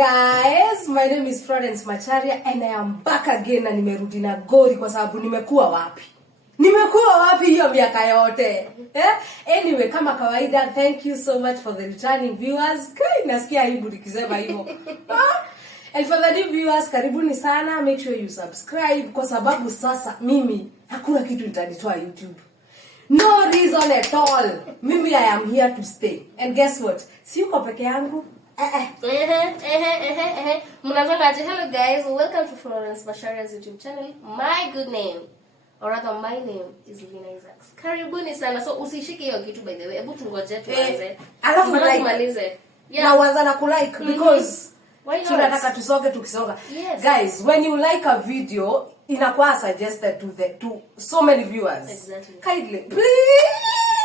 guys, my name is Florence Macharia and I am back again na nimerudi na gori kwa sababu nimekuwa wapi? Nimekuwa wapi hiyo miaka yote? Anyway, kama kawaida, thank you so much for the returning viewers. Nasikia aibu nikisema hivyo. And for the new viewers, karibuni sana. Make sure you subscribe kwa sababu sasa mimi hakuna kitu nitanitoa YouTube. No reason at all. Mimi I am here to stay. And guess what? Si uko peke yangu. Hello guys, welcome to Florence Macharia's YouTube channel. My good name, or rather my name is Lina Isaacs. Karibuni sana. So usishike hiyo kitu by the way. Hebu tungoje tuanze. Alafu tumalize. Na uanza na kulike because tunataka tusoge tukisonga. Yes. Guys, when you like a video, inakuwa suggested to so many viewers. Exactly. Kindly, please.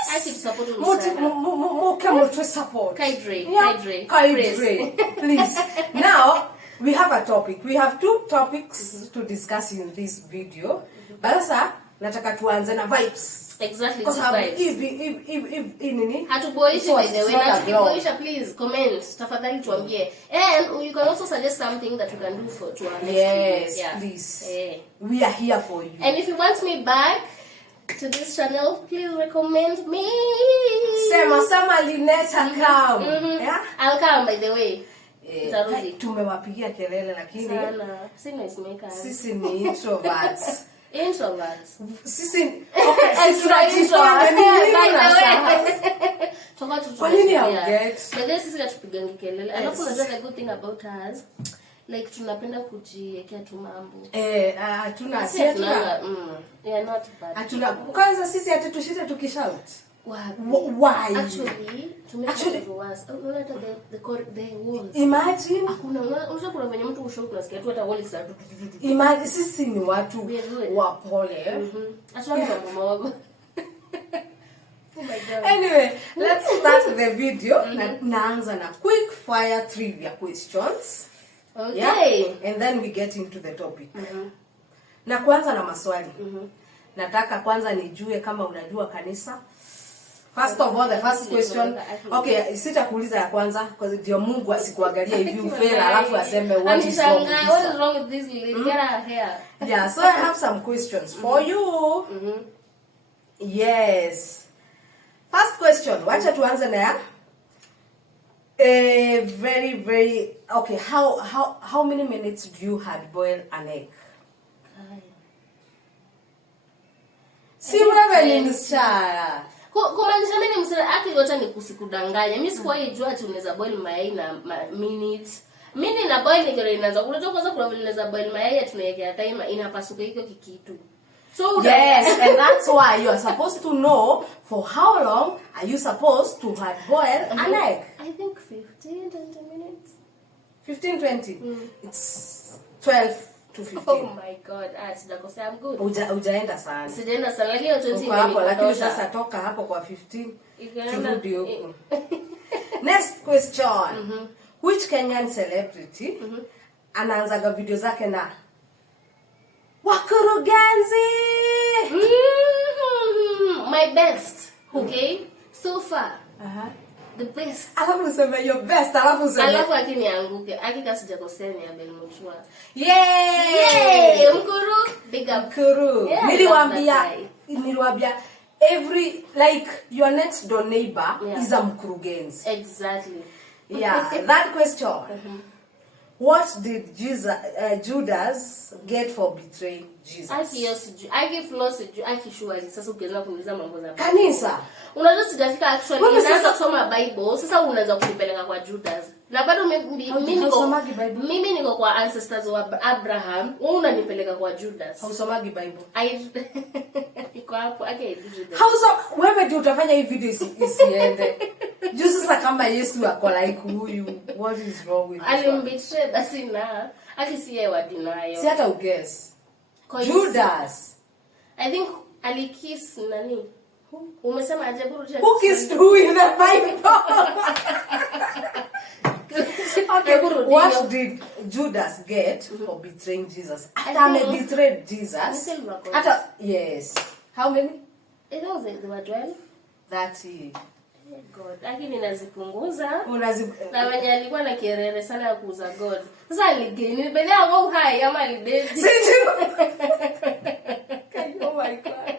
I keep supporting support. Kaidre. Please. Now, we have a topic. We have two topics to discuss in this video. Basa, nataka tuanze na vibes. Exactly. Because if nini? Hatuboishi by the way. Na tukiboisha, please comment. Tafadhali tuambie. And you can also suggest something that we can do to our next video. Yes, please. We are here for you. And if you want me back to this channel, please recommend me. Sema Lineta come. Yeah? I'll come by the way. Tumewapigia kelele lakini sana. Sisi ni introverts. Introverts. Sisi tunajifanya nini na kwa nini hauget? But this is tupigangi kelele. Alafu unajua the good thing about us, like tunapenda kujiwekea tu mambo. Hatuna yeah, not bad. Hatuna kwanza sisi hatutushite tukishout. Why? Actually, to make it worse, the walls. Imagine. Unajua kuna venye mtu ushout unasikia tu hata walls za. Imagine sisi ni watu wa pole. Actually mama. Oh my God. Anyway, let's start the video. Naanza na quick fire trivia questions. Okay. Yeah? And then we get into the topic. Na kwanza na maswali. Nataka kwanza nijue kama unajua kanisa. First of all, the first question. Okay, sitakuuliza ya kwanza because ndio Mungu asikuangalia hivi ufail alafu aseme what is wrong with this lady? Get her hair. Yeah, so I have some questions for you. Yes. First question. Wacha tuanze na very okay, how many minutes do you had boil an egg? Si wewe ni msichana. Kumaanisha mimi msichana yote ni kusikudanganya. Mimi sikuwahi jua ati unaweza boil mayai na minutes. Mimi na boil ndio inaanza. Unajua kwanza kuna vile unaweza boil mayai tunawekea timer inapasuka hiyo kikitu. So yes, and that's why you are supposed to know for how long are you supposed to had boil an egg. I think 15-20 minutes. 15-20. It's 12 to 15. Oh my God, sijakosea. I'm good. Ujaenda sana. Sijaenda sana lakini 20 hapo lakini sasa toka hapo kwa 15 turudi huko. Next question. Which Kenyan celebrity anaanzaga video zake na wakurugenzi? My best. Okay? So far. The best. Alafu useme your best, alafu akinianguke. Hakika sijakosea ni Abel Mutua. Yay! Mkuru, big up. Mkuru. Niliwaambia every like your next door neighbor is a mkurugenzi. Exactly. Yeah, that question. What did Judas get for betraying Jesus? Sasa ukianza kuniuliza mambo za kanisa. Unajua sijafika actually ninaanza kusoma Bible. Sasa unaanza kunipeleka kwa Judas. Na bado mimi niko kwa ancestors wa Abraham. Wewe unanipeleka kwa Judas. Hausomagi Bible. Iko hapo. Okay, wewe ndio utafanya hii video isiende. Juu sasa kama Yesu ako like huyu, what is wrong with you? Alimbetray basi na akisiye wa dinayo. Si hata uguess. Judas. I think alikiss nani? Umesema ajabu rudia. Who kissed who in the Bible? Okay, what did Judas get for betraying Jesus? After he betrayed Jesus. Yes. How many? It was like 12. 30. God, lakini nazipunguza. Na wenye alikuwa na kerere sana ya kuuza God. Sasa aligeni bele yako hai ama alidedi. Oh my God.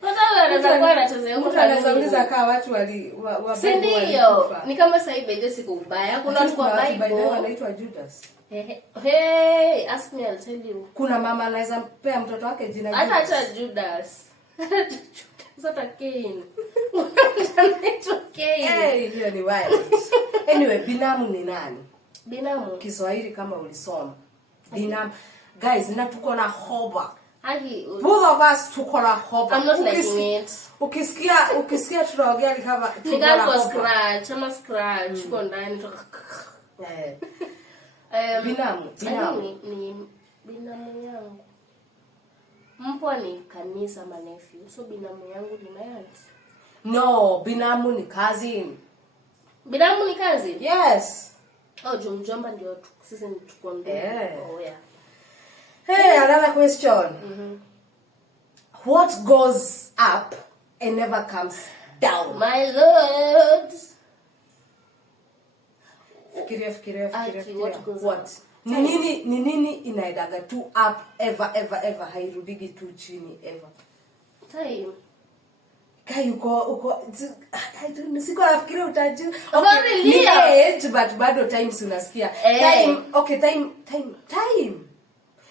Sasa anaweza kuwa anachezea huko. Anaweza uliza kama watu ndio. Ni kama sasa hivi siku ubaya. Kuna watu kwa Bible wanaitwa Judas. Hey, ask me, I'll tell you. Kuna mama anaweza pea mtoto wake jina Judas. Hata Judas. Sasa Cain. Hey, hiyo ni wild. Anyway, binamu ni nani? Binamu. Kiswahili kama ulisoma. Binamu. Guys, na tuko na hoba. Both of us tuko na hoba. I'm not liking it. Ukisikia tunaongea ni kama tuko na hoba. Scratch, ama scratch, uko ndani. Binamu. Ni binamu yangu. Mpwa ni kanisa nephew. So binamu yangu ni my aunt. No, binamu ni cousin. Binamu ni cousin? Yes. Oh, mjomba ndio sisi tuko ndani. Oh yeah. Hey, another question. What goes up and never comes down? My Lord. Fikiria. What? Ni nini inaedaga tu up ever hairudigi tu chini ever? Time. Kai uko I don't know, siko nafikiria utajua. Okay, age but bado time unasikia. Time, okay, time.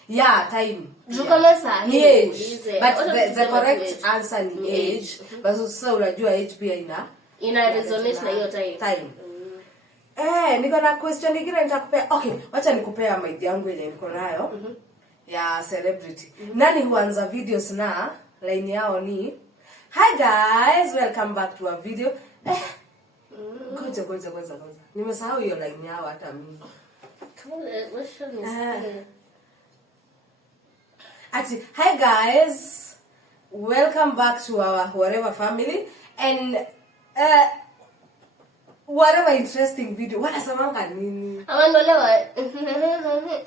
Yeah, time. Kama saa hii age. But the correct answer ni age. But sasa unajua age pia ina resonate na hiyo time. Niko na question nyingine nitakupea. Okay, wacha nikupea maidi yangu ile niko nayo. Ya celebrity. Nani huanza videos na line yao ni Hi guys, welcome back to a video. Ngoja. Nimesahau hiyo line yao hata mimi. Hi guys, welcome back to our whatever family and whatever interesting video. Wanasamanga nini? Amandolewa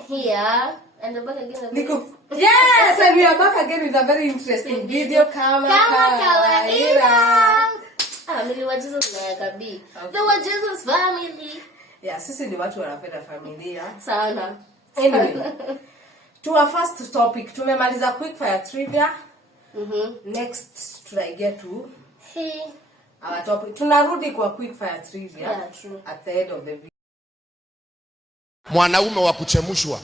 here and back again. Yes, and we are back again with a very interesting video. Kama kawaida. Family Jesus na Yakabi. The wa Jesus family. Yeah, sisi ni watu wanapenda familia sana. Anyway, to our first topic, tumemaliza quick fire trivia. Next try get to our topic. Tunarudi kwa quick fire trivia. Yeah, true. At the end of the video. Mwanaume wa kuchemushwa.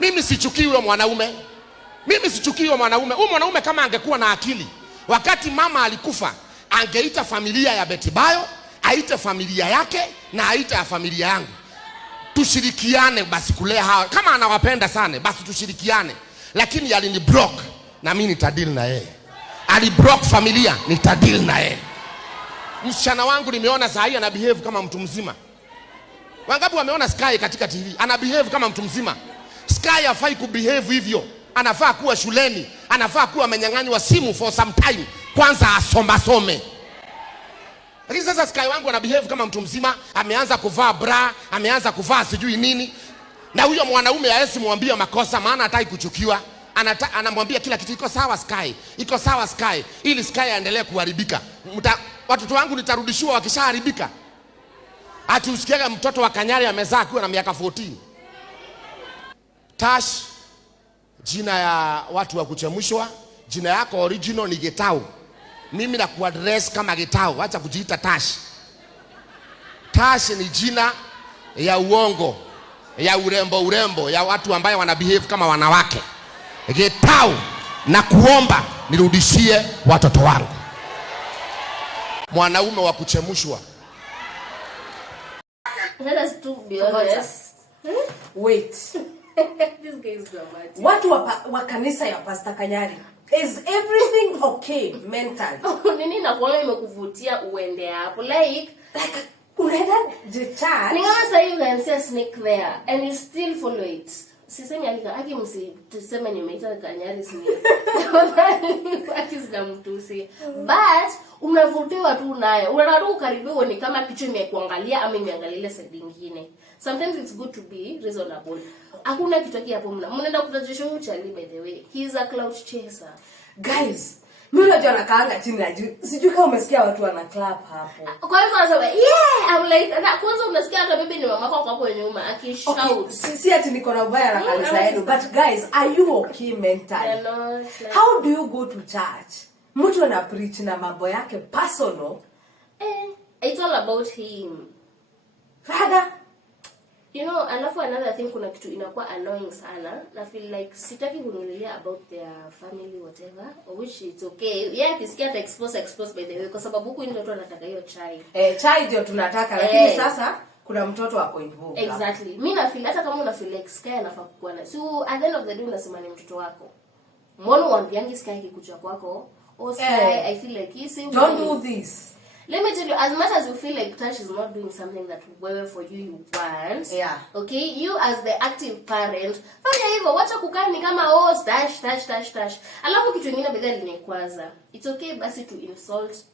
Mimi sichukiwe mwanaume. Huyu mwanaume kama angekuwa na akili, wakati mama alikufa, angeita familia ya Betibayo, aite familia yake na aite ya familia yangu. Tushirikiane basi kulea hawa. Kama anawapenda sana, basi tushirikiane. Lakini alini block na mimi nitadeal na yeye. Ali block familia, nitadeal na yeye. Msichana wangu nimeona saa hii ana behave kama mtu mzima. Wangapi wameona Sky katika TV? Ana behave kama mtu mzima. Sky hafai kubehave hivyo. Anafaa kuwa shuleni, anafaa kuwa amenyang'anywa simu for some time. Kwanza asome. Lakini sasa Sky wangu ana behave kama mtu mzima, ameanza kuvaa bra, ameanza kuvaa sijui nini. Na huyo mwanaume haesi mwambie makosa, maana hataki kuchukiwa. Anamwambia kila kitu iko sawa Sky. Iko sawa Sky, ili Sky aendelee kuharibika. Watoto wangu nitarudishiwa wakishaharibika. Ati usikiaga mtoto wa Kanyari amezaa akiwa na miaka 14. Tash, jina ya watu wa kuchemushwa. Jina yako original ni Getau. Mimi na kuaddress kama Getau, acha kujiita Tash. Tash ni jina ya uongo, ya urembo, ya watu ambao wana behave kama wanawake. Getau, na kuomba nirudishie watoto wangu. Mwanaume wa kuchemushwa. Let us be honest. Wait. This guy is dramatic. Watu wa kanisa ya Pastor Kanyari, is everything okay mentally? Nini na kuona imekuvutia uende hapo? Like unaenda the church. Ni kama sasa you can see a snake there and you still follow it. Sisemi haki tuseme nimeita Kanyari snake. Akizamtusi. But unavutiwa tu nayo. Unataka ukaribiwe ni kama kichwa imekuangalia ama imeangalia side nyingine. Sometimes it's good to be reasonable. Hakuna kitu hapo mnaenda kutajisha huyu Charlie by the way. He is a cloud chaser. Guys, Mimi najua nakaanga chini na juu. Sijui kama umesikia watu wana clap hapo. Kwa hivyo anasema, yeah, I'm like, na kwanza unasikia hata bibi ni mama kwa hapo nyuma akishout. Okay, si ati niko na ubaya na kanisa yenu, but guys, are you okay mentally? How do you go to church? Mtu ana preach na mambo yake personal. It's all about him. Rather, you know, alafu another thing, kuna kitu inakuwa annoying sana. Na feel like sitaki kunililia about their family whatever, which it's okay. Yeah, kisikia ta expose by the way, kwa sababu huku ndio watu wanataka hiyo chai. Chai ndio tunataka, lakini sasa kuna mtoto wako involved. Exactly. Mimi na feel hata kama una feel like Sky anafaa kuwa na. So at the end of the day unasema ni mtoto wako. Mbona uambiangi Sky kikuja kwako? Oh Sky, I feel like you see. Don't do this. Let me tell you, as much as you feel like Tash is not doing something that wewe for you want, okay, you as the active parent, fanya hivyo, wacha kukaa ni kama Tash. Alafu kitu kingine bidhaa linikwaza. It's okay basi to insult,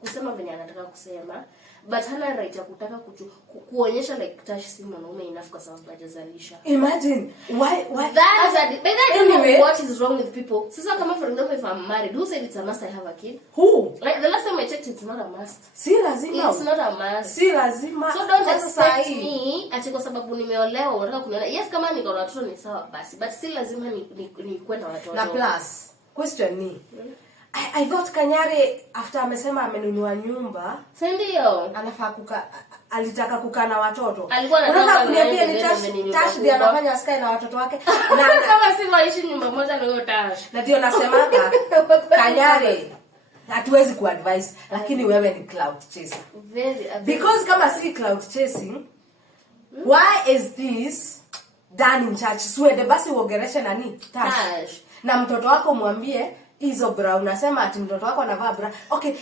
kusema venye anataka kusema, but hana right ya kutaka kuonyesha like Tash si mwanaume enough kwa sababu hajazalisha. Imagine why I don't know what is wrong with people. Sasa kama for example if I'm married, who said it's a must I have a kid? Who? Like the last time I checked, it's not a must. Si lazima. It's not a must. Si lazima. So don't expect me ati kwa sababu nimeolewa unataka kuniona. Yes, kama niko na watoto ni sawa basi, but si lazima ni kwenda watoto. Na plus question ni I thought Kanyari after amesema amenunua nyumba, si ndio? Anafaa alitaka kukaa na watoto. Alikuwa anataka kuniambia ni Tash ndiye anafanya Sky na watoto wake. Na kama si waishi nyumba moja na huyo Tash. Na ndio nasemaga Kanyari hatuwezi kuadvise, lakini wewe ni cloud chaser. Because kama si cloud chasing, why is this done in church? Swede basi uogereshe nani? Tash. Na mtoto wako mwambie hizo bra, unasema ati mtoto wako anavaa bra. Okay,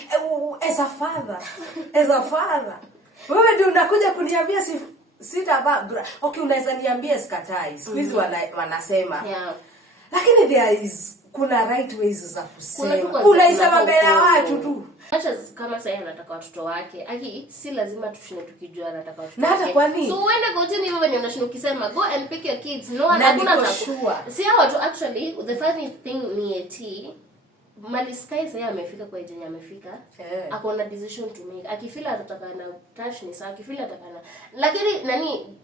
as a father. Wewe ndio unakuja kuniambia sitavaa bra. Okay, unaweza niambia sikatai. Squeeze wanasema. Yeah. Lakini kuna right ways za kusema. Unaisema mbele ya watu tu. Acha kama sasa anataka watoto wake. Aki si lazima tushinde tukijua anataka watoto wake. Na hata kwa nini? So uende gotini hivyo venye unashinda ukisema go and pick your kids. No, hakuna sure. Si hao watu actually the funny thing ni eti Mali Sky sasa amefika kwa age amefika. Ako na decision to make. Akifila atataka na Tash ni sawa, akifila atakana. Lakini nani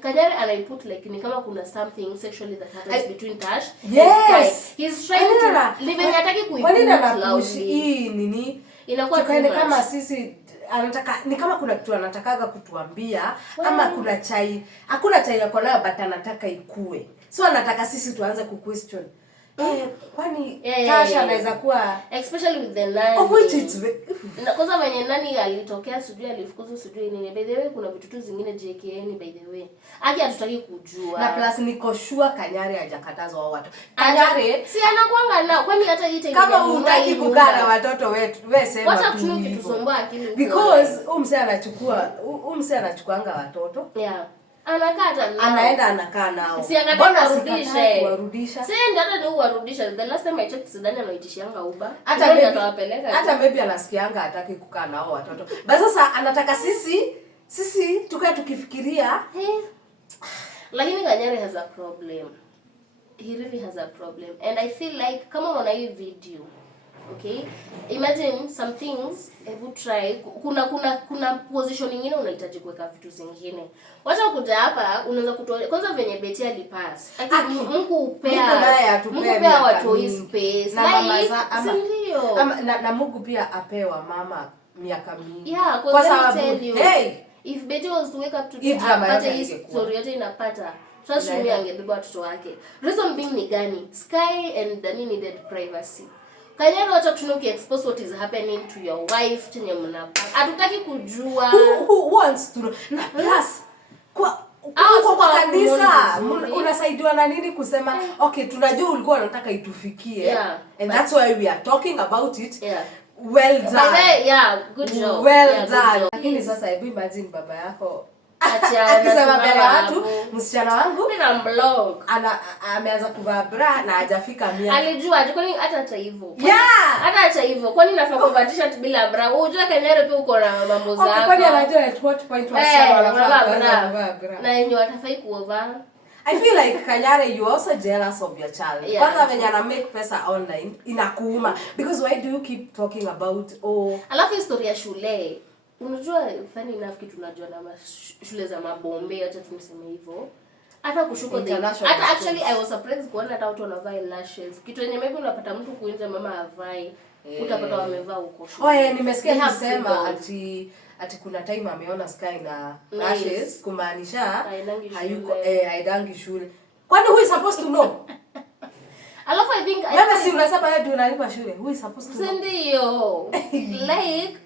Kanyari anaiput like ni kama kuna something sexually that happens between Tash and Sky. He's trying to live and ataki kuiput. Kwa nini anapush hii nini? Inakuwa tukaende kama sisi anataka ni kama kuna kitu anatakaga kutuambia ama kuna chai. Hakuna chai yako nayo but anataka ikue. So anataka sisi tuanze ku question. Kwani Tasha anaweza kuwa especially with the nani of which it's na kwanza wenye nani alitokea sijui alifukuzwa sijui nini. By the way kuna vitu tu zingine JKN by the way haki hatutaki kujua. Na plus niko sure Kanyari hajakatazwa wao watu. Kanyari si anakuanga nao kwani hata hii kama hutaki kukaa na watoto wetu wewe sema wacha tunuki akili because umse anachukuanga watoto. Yeah. Anaenda anakaa nao. Si anataka kuwarudisha. Si ndio hata ni uwarudisha. The last time I checked sidhani anaitishianga Uber. Hata maybe anasikianga hataki kukaa nao watoto. But sasa anataka sisi tukae tukifikiria. Lakini Kanyari has a problem. He really has a problem. And I feel like kama unaona hii video, okay? Imagine some things ebu try kuna position nyingine unahitaji kuweka vitu zingine. Wacha kuja hapa unaweza kutoa kwanza venye Betty alipass. Mungu upea watu space. Na mama za na Mungu pia apewa mama miaka mingi. Yeah, kwa sababu if Betty was to wake up today apate hii story yote inapata. Trust me angebeba watoto wake. Reason being ni gani? Sky and Dani needed privacy. Kanyari wacha tunuki expose what is happening to your wife chenye mnapata. Hatutaki kujua. Who wants to know? Na plus kwa kanisa unasaidiwa na nini kusema okay tunajua ulikuwa unataka itufikie and that's why we are talking about it. Well done. Good job. Well done. Lakini sasa hebu imagine baba yako akisema mbele watu msichana wangu nina blog ameanza kuvaa bra na hajafika 100. Alijua kwani hata hivyo. Hata hivyo kwani nafaa kuvaa t-shirt bila bra. Unajua Kanyari pia uko na mambo zako. Kwani anajua at what point wasichana wanavaa bra. Na yenyewe watafai kuovaa. I feel like Kanyare, you also jealous of your child. Yeah, Kwanza venye ana make pesa online inakuuma because why do you keep talking about alafu historia ya shule unajua funny enough kitu tunajua na shule za mabombe acha tuniseme hivyo hata kushuko hata actually I was surprised kuona hata watu wanavaa lashes kitu yenye maybe unapata mtu kuinja mama avai utapata wamevaa huko shule. Nimesikia kusema ati kuna time ameona Sky na lashes kumaanisha hayuko haidangi shule. Kwani who is supposed to know? Alafu I think wewe si unasema wewe ndio unalipa shule. Who is supposed to know? Ndio. Like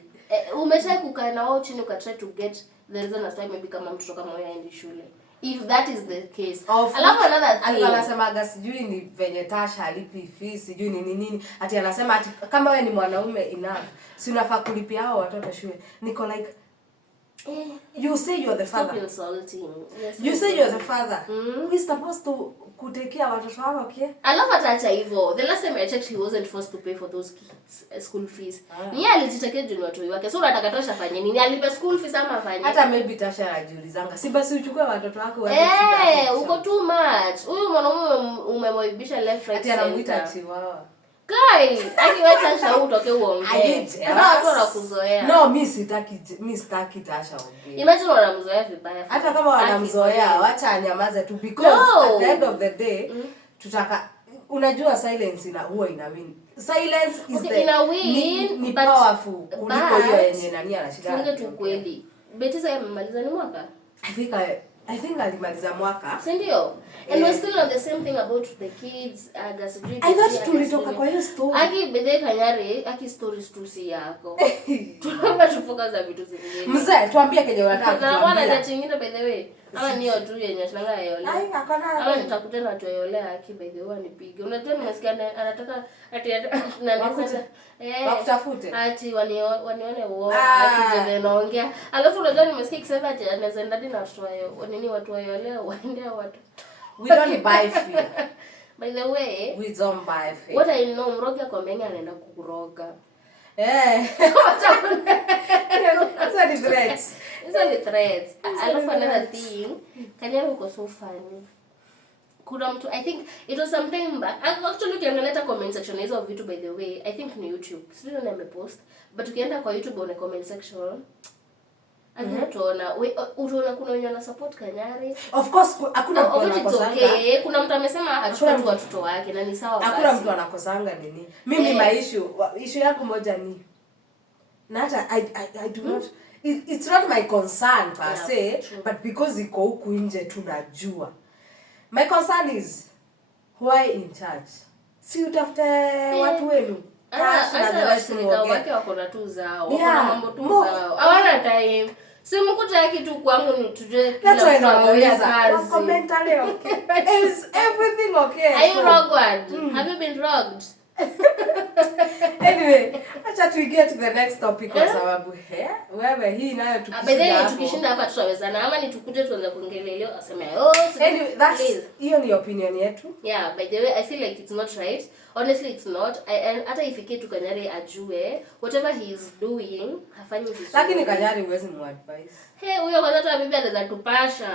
umesha kukaa na wao chini ukatry to get the reason as why maybe kama mtoto kama wewe aende shule. If that is the case. Alafu another thing. Anasema sijui ni venye Tasha alipi fees, sijui ni nini. Ati anasema ati kama wewe ni mwanaume enough, si unafaa kulipia hao watoto shule. Niko like you say you're the father. Stop insulting. Yes, you say you're the father. Who is supposed to kutekea watoto wao, okay? Alafu ataacha hivyo. The last time I checked, he wasn't forced to pay for those kids school fees. Ni alijitekea juu watu wake. So unataka Tasha afanye nini? Alipe school fees ama afanye? Hata maybe Tasha anajiulizanga. Si basi uchukue watoto wako waende. Uko too much. Huyu mwanaume umemwaibisha left right center. Ati anamuita chiwawa. Kai, akiwacha Tasha utoke uongee. Hata watu wanakuzoea. No, mimi sitaki Tasha ongee. Imagine wanamzoea vibaya. Hata kama wanamzoea, wacha anyamaze tu because at the end of the day tutaka unajua silence huwa ina win. Silence is ni powerful kuliko hiyo yenye nani anashida. Funge tu kweli. Betty sasa amemaliza ni mwaka? I think alimaliza mwaka. Si ndio? And we're still on the same thing about the kids. I thought tulitoka kwa hiyo story. Aki Betty Kanyare, aki stories tu si yako. Tunaomba tufocus za vitu zingine. Mzee, tuambie kenye unataka kutuambia. Na wana chingine by the way. Ama niyo tu yenye tunanga yole. Ai akana. Ama nitakutana watu yole aki by the way nipige. Unajua nimesikia anataka ati wakutafute. Ati wanione wao akije naongea. Alafu unajua nimesikia kisema ati anaweza ndani na watu wao. Nini watu yole waende watu. We don't buy fear. By the way, we don't buy fear. What I know Mroga kwa mengi anaenda kukuroga. Hizo ni threats. Alafu another thing, Kanyare uko so funny. Kuna mtu, I think it was some time back. Actually ukiangalia comment section hizo vitu by the way, I think ni YouTube. Sijui nani amepost, but ukienda kwa YouTube on comment section, utaona kuna wenye wana support Kanyare. Of course hakuna mtu anakosanga. Okay, kuna mtu amesema achukue tu watoto wake na ni sawa basi. Hakuna mtu anakosanga nini. Mimi issue yangu moja ni na hata I do not it's not my concern per se, but because iko huku nje tunajua. My concern is why in charge. Si utafute watu wenu. Hata washirika wake wako na tu zao. Wako na mambo tu zao. Hawana time. Simu kutaki tu kwangu ni tujue kila mtu anauliza. Comment leo. Is everything okay? Are you rogged? Have you been rogged? Anyway, acha tu get to the next topic kwa sababu wewe hii nayo tukishinda hapa tutawezana ama ni tukuje tuanze kuongelea leo aseme anyway, that's hiyo ni opinion yetu. Yeah, by the way I feel like it's not right. Honestly it's not. And hata ifike tu Kanyare ajue whatever he is doing hafanyi vizuri. Lakini Kanyare huwezi mu-advise. Huyo kwanza hata bibi anaweza tupasha.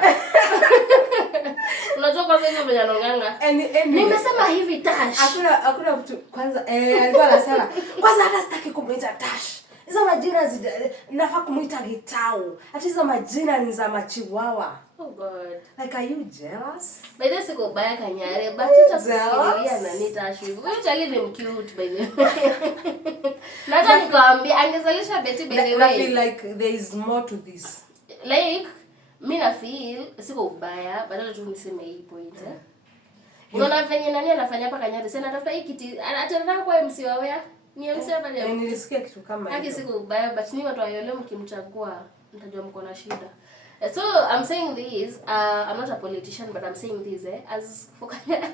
Unajua kwanza hiyo vile anonganga. Nimesema hivi Tash. Hakuna mtu kwanza alikuwa anasema kwanza hata sitaki kumuita Tash. Hizo majina nafaa kumuita Gitau. Hata hizo majina ni za machiwawa. Oh God. Like are you jealous? By the way siko baya Kanyare, but utafikiria nani Tash hivi. Huyo chali ni cute by the way. Na hata nikwambia angezalisha Betty by the way. I feel like there is more to this. Like mimi na feel siko ubaya, badala tu niseme hii point. Unaona venye nani anafanya hapa Kanyare, sasa natafuta hii kiti, anataka kwa MC wa wea. Ni MC hapa leo. Nilisikia kitu kama hiyo. Haki siko ubaya, but ni watu wayole mkimchagua, mtajua mko na shida. So I'm saying this, I'm not a politician but I'm saying this as for Kanyare.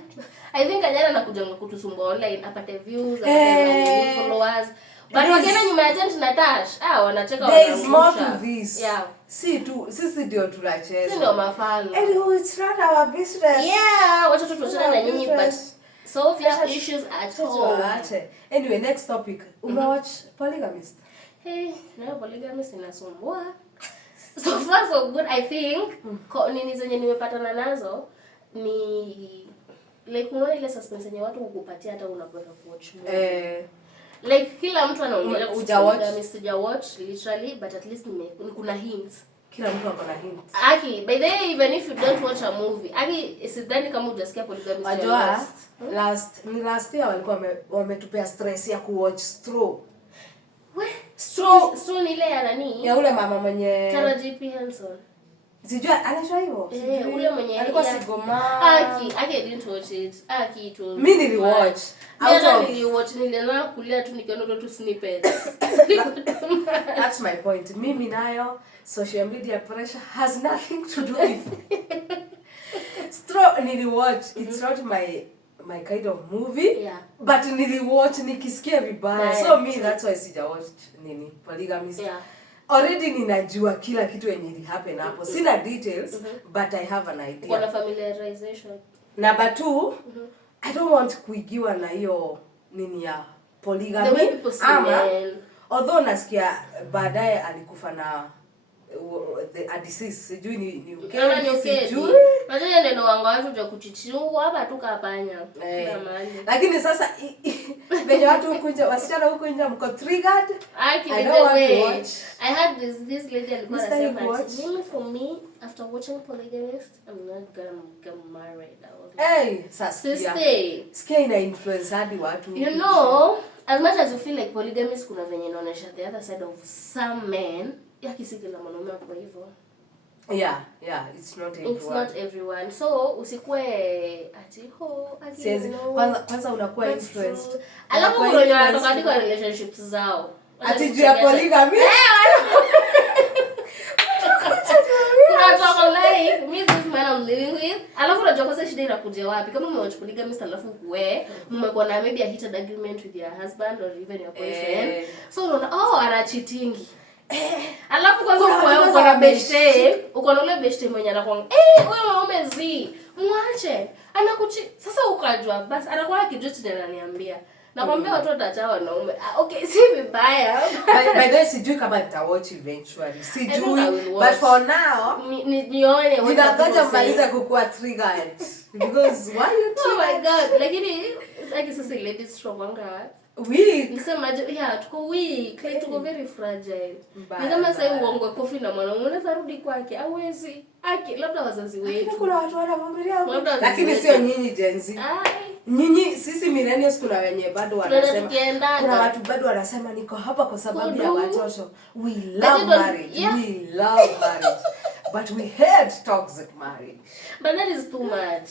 I think Kanyare anakuja kutusumbua online, apate views, apate followers. But wakienda nyuma ya tent na Tash, wanacheka wana. There is more to this. Yeah. Sisi ndio tunacheza. Sisi ndio mafano. And it's not our business. Yeah, wacha tutuachana na nyinyi but solve your issues at home. Anyway, next topic. Umewatch Polygamist? No, Polygamist inasumbua. So far so good I think. Nini zenye nimepatana nazo ni like unaona ile suspense yenye watu hukupatia hata unapotaka kuwatch movie. Like kila mtu anaongelea sija watch literally, but at least kuna hints. Kila mtu ako na hints. Aki, by the way, even if you don't watch a movie, aki sidhani kama hujasikia polygamy. Wajua, last year walikuwa wametupea stress ya kuwatch Straw. Straw ni ile ya nani? Ya ule mama mwenye Tara J.P. Henson. Sijua anaitwa hivyo. Ule mwenye alikuwa Sigoma. I didn't watch it. To mimi niliwatch. Niliona kulia tu nikiona tu snippets. That's my point. Mimi nayo social media pressure has nothing to do with Straw niliwatch. It's not my kind of movie. Yeah. But niliwatch nikisikia vibaya. So me that's why sija watch Polygamy. Yeah. Already ninajua kila kitu yenye ili happen hapo. Sina details, but I have an idea. Kuna familiarization. Number 2, I don't want kuigiwa na hiyo nini ya polygamy. The way people see although nasikia baadaye alikufa na a disease, sijui ni ukimwi, sijui. Unajua neno wangu watu ndio kuchichungwa hapa tu kapanya. Lakini sasa venye watu huko nje, wasichana huko nje mko triggered. I had this lady alikuwa anasema, for me after watching Polygamist, I'm not gonna get married. Sasa sikia ina influence hadi watu. You know, as much as you feel like polygamist kuna venye inaonyesha the other side of some men, yakisiki la mwanaume kwa hivyo. Yeah, it's not everyone. So usikue ati kwanza unakuwa influenced. Alafu unaona wanatoka katika relationships zao. Ati juu ya polygamy. Unatoka like me this man I'm living with. Alafu unajua kwanza shida inakuja wapi? Kama umewatch polygamy alafu mmekuwa na maybe a heated agreement with your husband or even your boyfriend. So unaona ana cheating. Alafu kwanza uko na uko na ule beshte mwenye anakuwa huyo mwanaume mwache anakuchi. Sasa ukajua basi anakuwa akijua tena ananiambia nakwambia watu wataacha wanaume. Okay, si vibaya. By the way, sijui kama nitawatch eventually. Sijui, but for now nione ninangoja maliza kukua triggered because why you oh my god, lakini sasa ladies stronganga weak. Nisemaje, tuko weak, like tuko very fragile. Ni kama sasa uongo kofi na mwanaume unaweza rudi kwake hawezi. Labda wazazi wetu. Kuna watu wanavumilia. Lakini sio nyinyi Gen Z. Nyinyi sisi millennials kuna wenye bado wanasema. Kuna watu bado wanasema niko hapa kwa sababu ya watoto. We love marriage. We love marriage. But we hate toxic marriage. But that is too much.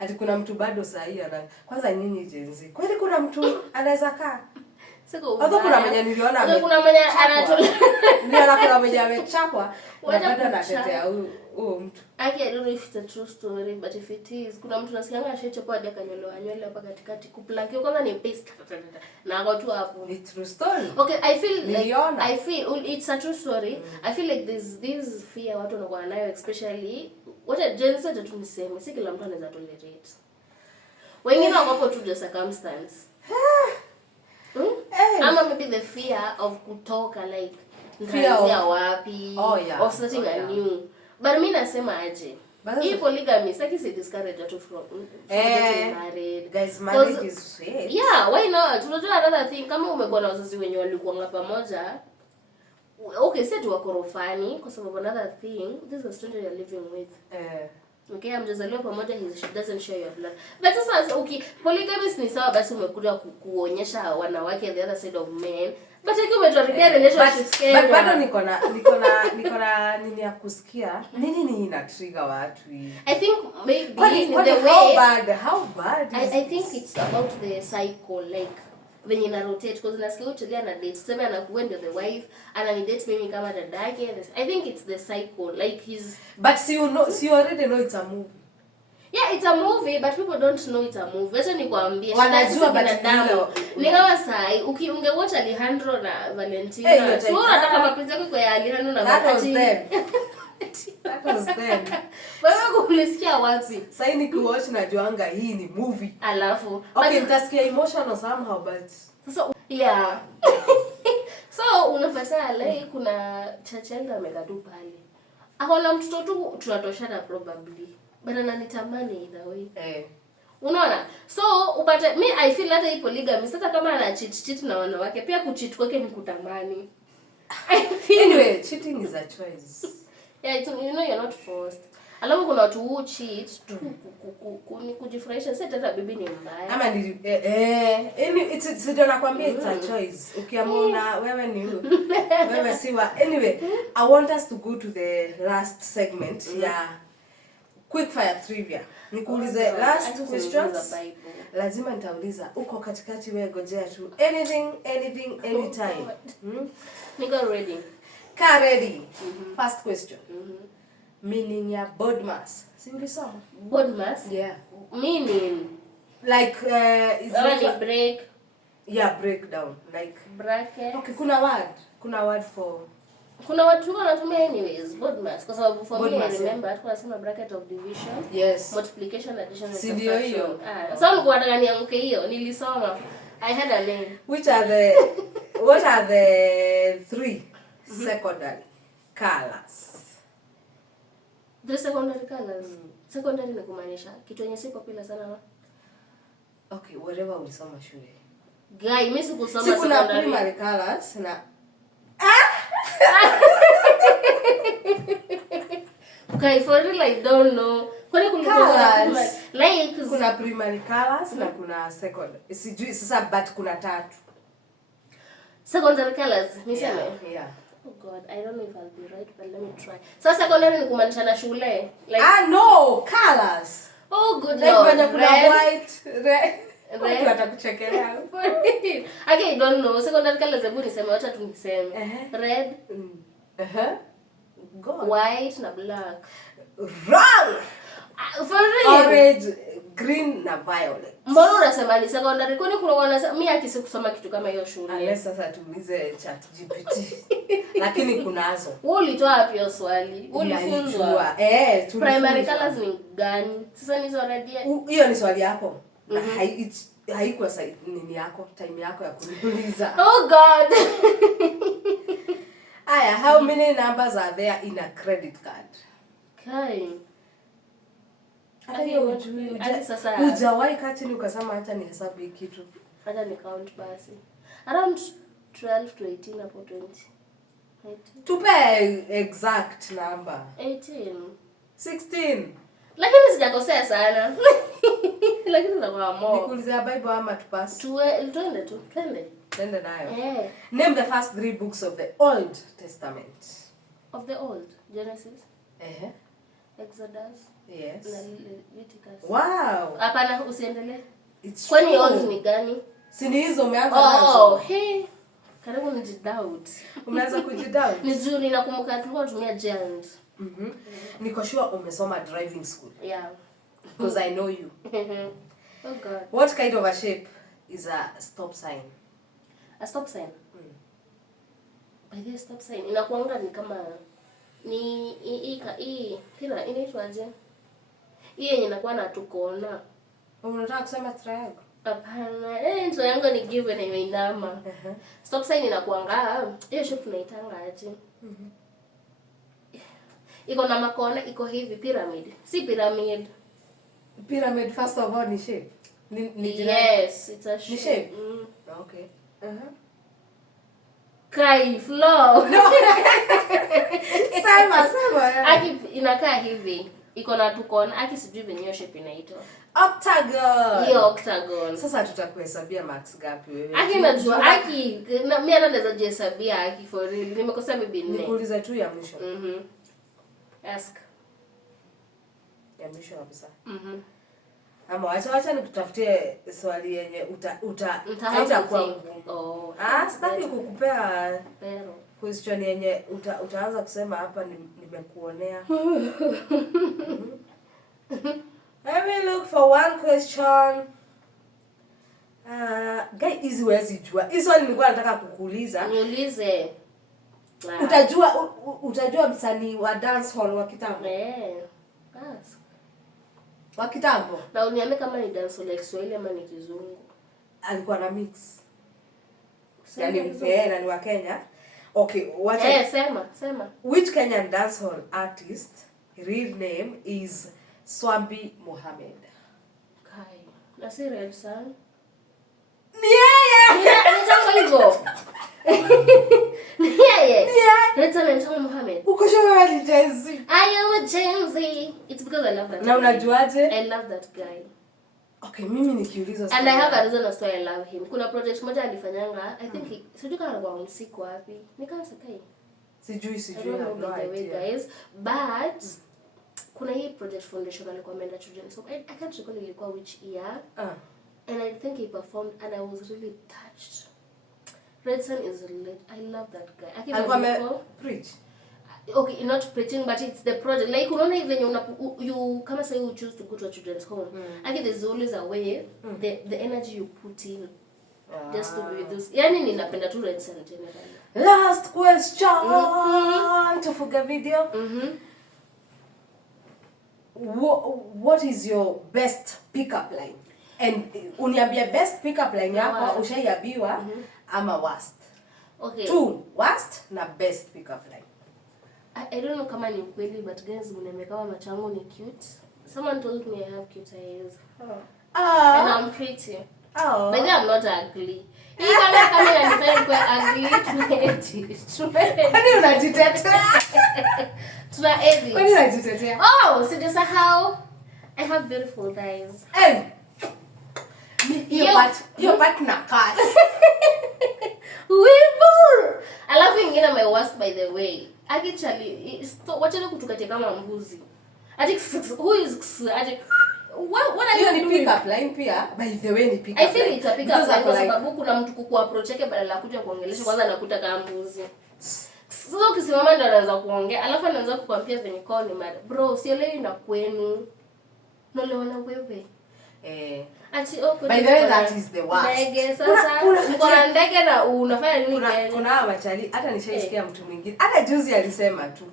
Ati kuna mtu bado sahi kwanza nyinyi Gen Z. Kweli kuna mtu anaweza kaa? Hapo kuna mwenye niliona kuna mwenye anatolewa. Niliona kuna mwenye amechapwa na bado anatetea huyo mtu. I don't know if it's a true story, but if it is, kuna mtu nasikianga ashachapwa hadi akanyolewa nywele hapa katikati kuplaki. Kwanza ni paste na ako tu hapo. Ni true story. Okay, I feel it's a true story. I feel like this fear watu wanakuwa nayo, especially what a Gen Z tu niseme, si kila mtu anaweza tolerate. Wengine wako tu just circumstance. Ama maybe the fear of kutoka, like fear of wapi, of starting a new. But mimi nasema aje, hii polygamy saki si discourage watu from getting married. Guys, marriage is sweet. Yeah, why not? Tunajua another thing, kama umekuwa na wazazi wenye walikuwa pamoja, okay, say tu wakorofani kwa sababu another thing, this is a stranger you're living with. Okay, mjazaliwa pamoja, he doesn't share your blood. But sasa polygamy ni sawa, basi umekuja kuonyesha wanawake the other side of men. But ikiwa umetuharibia relationships Kenya. But bado niko na nini ya kusikia. Nini ina trigger watu hii? I think maybe how bad I think it's about the cycle, like when you rotate, because nasikia utulia na date sema anakuenda the wife and date mimi kama dadake. I think it's the cycle, like but you already know it's a movie. Yeah, it's a movie, but people don't know it's a movie. Wacha nikwambie, wanajua binadamu. Ni kama sai ungewatch Alejandro na Valentina. So unataka mapenzi yako kwa Alejandro na Valentina. That was then. Wewe kulisikia wapi? Sasa ni kuwatch na juanga hii ni movie. Alafu okay, nitasikia emotional somehow, but sasa yeah. So unapata like kuna chachanga amekaa tu pale. Akona mtoto tu tunatoshana probably. But ananitamani either way. Eh. Unaona? So upate I feel hata hii polygamy hata kama ana cheat na wanawake pia kucheat kwake ni kutamani. I feel Anyway, cheating is a choice. Yeah, you're not forced. Alafu kuna watu who cheat tu kujifurahisha, sasa hata bibi ni mbaya. Ama ni it's ndio nakwambia it's a choice. Ukiamua wewe ni wewe siwa. Anyway, I want us to go to the last segment ya quick fire trivia. Nikuulize last questions. Lazima nitauliza uko katikati, wewe gojea tu. Anything anytime. Niko ready. Ka ready. First question. Meaning ya bodmas. Si ulisoma? Bodmas? Yeah. Meaning like is like break. Yeah, breakdown. Like bracket. Okay, kuna word for kuna watu wanatumia anyways bodmas kwa sababu for me I remember yeah. Tulikuwa nasema bracket of division. Yes. Multiplication, addition and subtraction. Hiyo. Sasa nilikuwa nataka nianguke hiyo, nilisoma. I had a name. What are the three secondary colors? The secondary colors. Secondary ni kumaanisha kitu yenye si popular sana. Okay, whatever ulisoma shule. Guy, mimi sikusoma secondary. Kuna primary colors na Okay, for real I don't know. Kwani kulikuwa like kuna primary colors na kuna secondary. Sijui sasa but kuna tatu. Secondary colors, niseme? Yeah. Oh God, I don't know if I'll be right, but let me try. So secondary ni kumaanisha na shule. Like no, colors. Oh good like Lord. Like kuna white, red. Red. Watakuchekelea. Okay, I don't know. Secondary colors hebu niseme, acha tu niseme. Red. God. White na black. Wrong. For real. Orange, green na violet. Mbona unasema ni secondary? Kwani kuna wanasema mimi akisi kusoma kitu kama hiyo shule. Unless sasa tuulize ChatGPT. Lakini kunazo. Wewe ulitoa wapi hiyo swali? Ulifunzwa. Primary colors ni gani? Sasa ni swali hiyo ni swali yako. Na haikuwa nini yako, time yako ya kuniuliza. Oh God. Aya, how many numbers are there in a credit card? Okay. Sasa hujawahi kati ni ukasema hata ni hesabu hii kitu. Hata ni count basi. Around 12 to 18 hapo 20. 18. Tupe exact number. 18. 16. Lakini sijakosea sana. Lakini ndio mo. Nikuulizia Bible ama tupass? Twende nayo. Yeah. Name the first 3 books of the Old Testament. Of the Old. Genesis. Exodus. Yes. Na Leviticus. Wow. Hapana, usiendelee. Kwani Old ni gani? Si ni hizo umeanza nazo. Karibu nijidoubt. Umeanza kujidoubt? Ni juu ninakumbuka tulikuwa tunatumia Giant. Niko sure umesoma driving school. Yeah. Because I know you. Oh God. What kind of a shape is a stop sign? A stop sign? By the stop sign inakuanga ni kama ni kila inaitwaje? Hii yenye inakuwa na tukona. Unataka kusema triangle? Hapana. Triangle ni given imeinama. Stop sign inakuanga hiyo shape tunaitanga aje? Iko na makona, iko hivi pyramid. Si pyramid. Pyramid first of all ni shape. Yes, it's a shape. Ni shape. Okay. Kai flow. No. Sema. Aki inakaa hivi. Iko na tukona, aki sijui venye shape inaitwa. Octagon. Hiyo octagon. Sasa tutakuhesabia marks gapi wewe? Aki najua na mimi hata naweza jihesabia aki for real. Nimekosea bibi 4. Nikuuliza tu ya mwisho. Ask. Ya mwisho kabisa. Ama acha nikutafutie swali yenye haitakuwa ngumu. Sitaki kukupea question yenye utaanza kusema hapa nimekuonea. Let me look for one question. Guy hizi wezi jua. Hizo swali nilikuwa nataka kukuuliza. Niulize. Utajua msanii wa dance hall wa kitambo? Ask. Wa kitambo? Na uniambie kama ni dance hall ya Kiswahili ama ni Kizungu. Alikuwa na mix. Yaani na ni wa Kenya. Okay, sema. Which Kenyan dancehall artist real name is Swambi Mohamed. Kai. Na si Red Sun. Ni yeye. Anataka hivyo. Ni yeye. Red Sun and Mohamed. Uko sure ni Gen Z? I am a Gen Z. It's because I love that. Na unajuaje? I love that guy. Okay, mimi nikiuliza And I have a reason as to why I love him. Kuna project moja alifanyanga, I think sijui kama alikuwa msiku wapi. Nikamsakai. Sijui I don't know no by the way, idea. guys, but kuna hii project foundation alikuwa ameenda children, so I can't recall ilikuwa which year, and I think he performed and I was really touched. Red Sun is lit. I love that guy. Alikuwa preach. Okay, not preaching, but it's the project. Like unaona even you kama say you choose to go to a children's home. There's always a way the energy you put in just to be with this. Yani ninapenda tu Red Sun generally. Last question. Tufunge video. What is your best pickup line? And uniambia best pickup line yako ushaiambiwa ama worst. Okay. 2 worst na best pickup line. I don't know kama ni ukweli, but guys, mnaambia kama macho yangu ni cute. Someone told me I have cute eyes. And I'm pretty. But then I'm not ugly. Hii kama inanifanya kuwa ugly, Kwani unajitetea? Tuna-edit. Kwani unajitetea? Oh, sijasahau. I have beautiful eyes. Hey. Hiyo part na cut. Wivu! Alafu ingine my worst by the way. Actually, wachana kutukatia kama mbuzi. Who is what are you doing? Pick up line pia. By the way ni pick up. I feel it's a pick up line kwa sababu kuna mtu kukuapproach yake badala ya kuja kuongelesha kwanza anakuta kama mbuzi. Sasa ukisimama ndo anaanza kuongea, alafu anaanza kukwambia venye kwao ni mad. Bro, sielewi na kwenu. Nalewana wewe. Ati by the way that is the worst. Ndege sasa kuna ndege na unafanya nini ndege? Kuna machali hata nishaisikia mtu mwingine. Hata juzi alisema tu.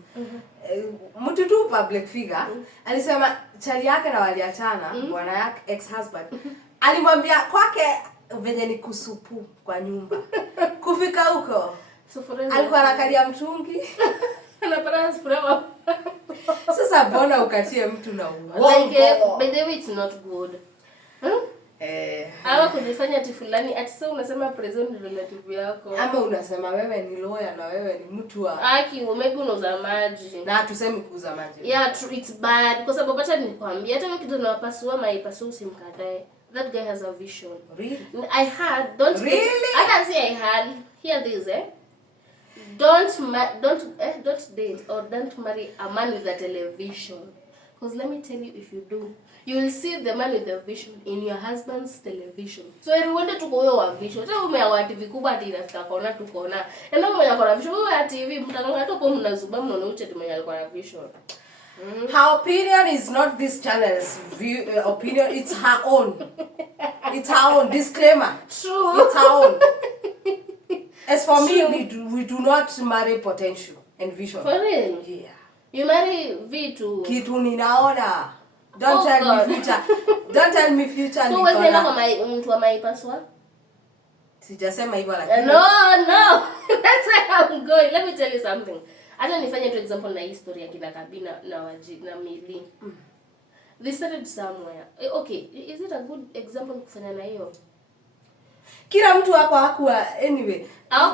Mtu tu public figure alisema chali yake na waliachana bwana yake ex husband. Alimwambia kwake venye ni kusupu kwa nyumba. Kufika huko alikuwa anakalia mtungi. Anapata spray. Sasa bona ukatie mtu na uongo. Like by the way it's not good. Ama kujifanya ati fulani ati sasa unasema present relative yako. Ama unasema wewe ni lawyer na wewe ni mtu wa maybe unauza maji. Na tuseme kuuza maji. Yeah, it's bad kwa sababu hata nikwambia hata kitu unawapasua maipasu usimkatae. That guy has a vision. Really? I had don't hata si I had hear this don't date or don't marry a man with a television. Because let me tell you, if you do, you will see the man with the vision in your husband's television. So everyone to go your vision. So ume wa TV kubwa ati inafika kona tu kona. Na mwenye akona vision, wewe ya TV mtanonga hata kwa mnazuba mnaona uche mwenye alikuwa na vision. Her opinion is not this channel's opinion, it's her own. It's her own. Disclaimer. True. It's her own. As for me, we do not marry potential and vision. For real? Yeah. You marry vitu. Kitu ninaona. Don't tell me future. Don't tell me future. So wewe sema kama mtu wa maipaswa? Sijasema hivyo lakini. No. That's where I'm going. Let me tell you something. Hata nifanye tu example na history ya kina Kabina na Waji na Mili. They started somewhere. Okay, is it a good example kufanya na hiyo? Kila mtu hapo hakuwa anyway.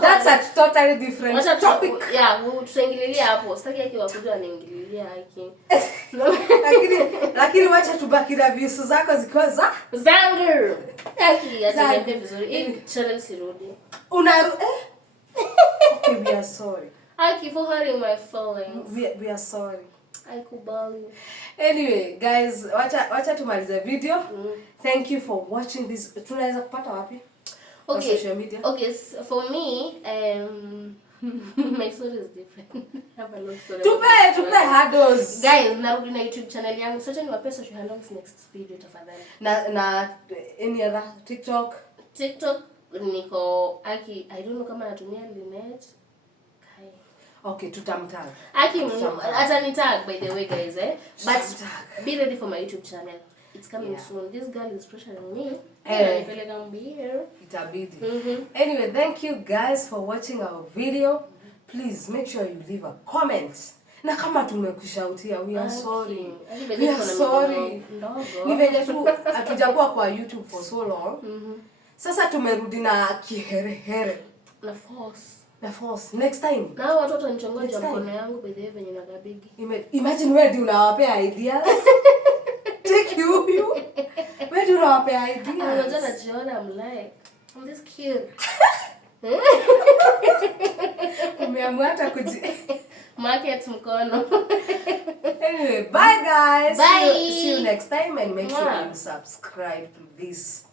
That's a totally different topic. Yeah, tutaingililia hapo. Sitaki yake wakuja wanaingililia haki. Lakini wacha tubaki na views zako zikiwa zangu. Haki ataniambia vizuri. Hii channel sirudi. Okay, we are sorry. Haki for hurting my feelings. We are sorry. Aikubali. Anyway, guys, wacha tumalize video. Thank you for watching this. Tunaweza kupata wapi? Okay. Social media. Okay, so for me, my story is different. I have a long story. Tupe handles. Guys, narudi na YouTube channel yangu. So niwape social handles next video tafadhali. Na any other TikTok niko Aki, I don't know kama natumia Linet. Okay, tutamtag. Aki atanitag by the way guys but be ready for my YouTube channel. It's coming soon. This girl is pressuring me. Itabidi. Anyway, thank you guys for watching our video. Please make sure you leave a comment Na kama tumekushautia, we are Okay. sorry. Hadi We are kuna sorry. ndogo. Ni venye tu hatujakuwa kwa YouTube for so long. Sasa tumerudi na kiherehere. Na force. Next time. Na hao watoto nichongoja Next time. mkono yangu by the way venye nagabigi. Imagine wewe ndio unawapea ideas. Take you. Wewe ndio unawapea ideas. Unajua najiona I'm like, I'm this cute. Umeamua hata Market mkono. Anyway, bye guys. Bye. See you next time and make sure Mwah. you subscribe to this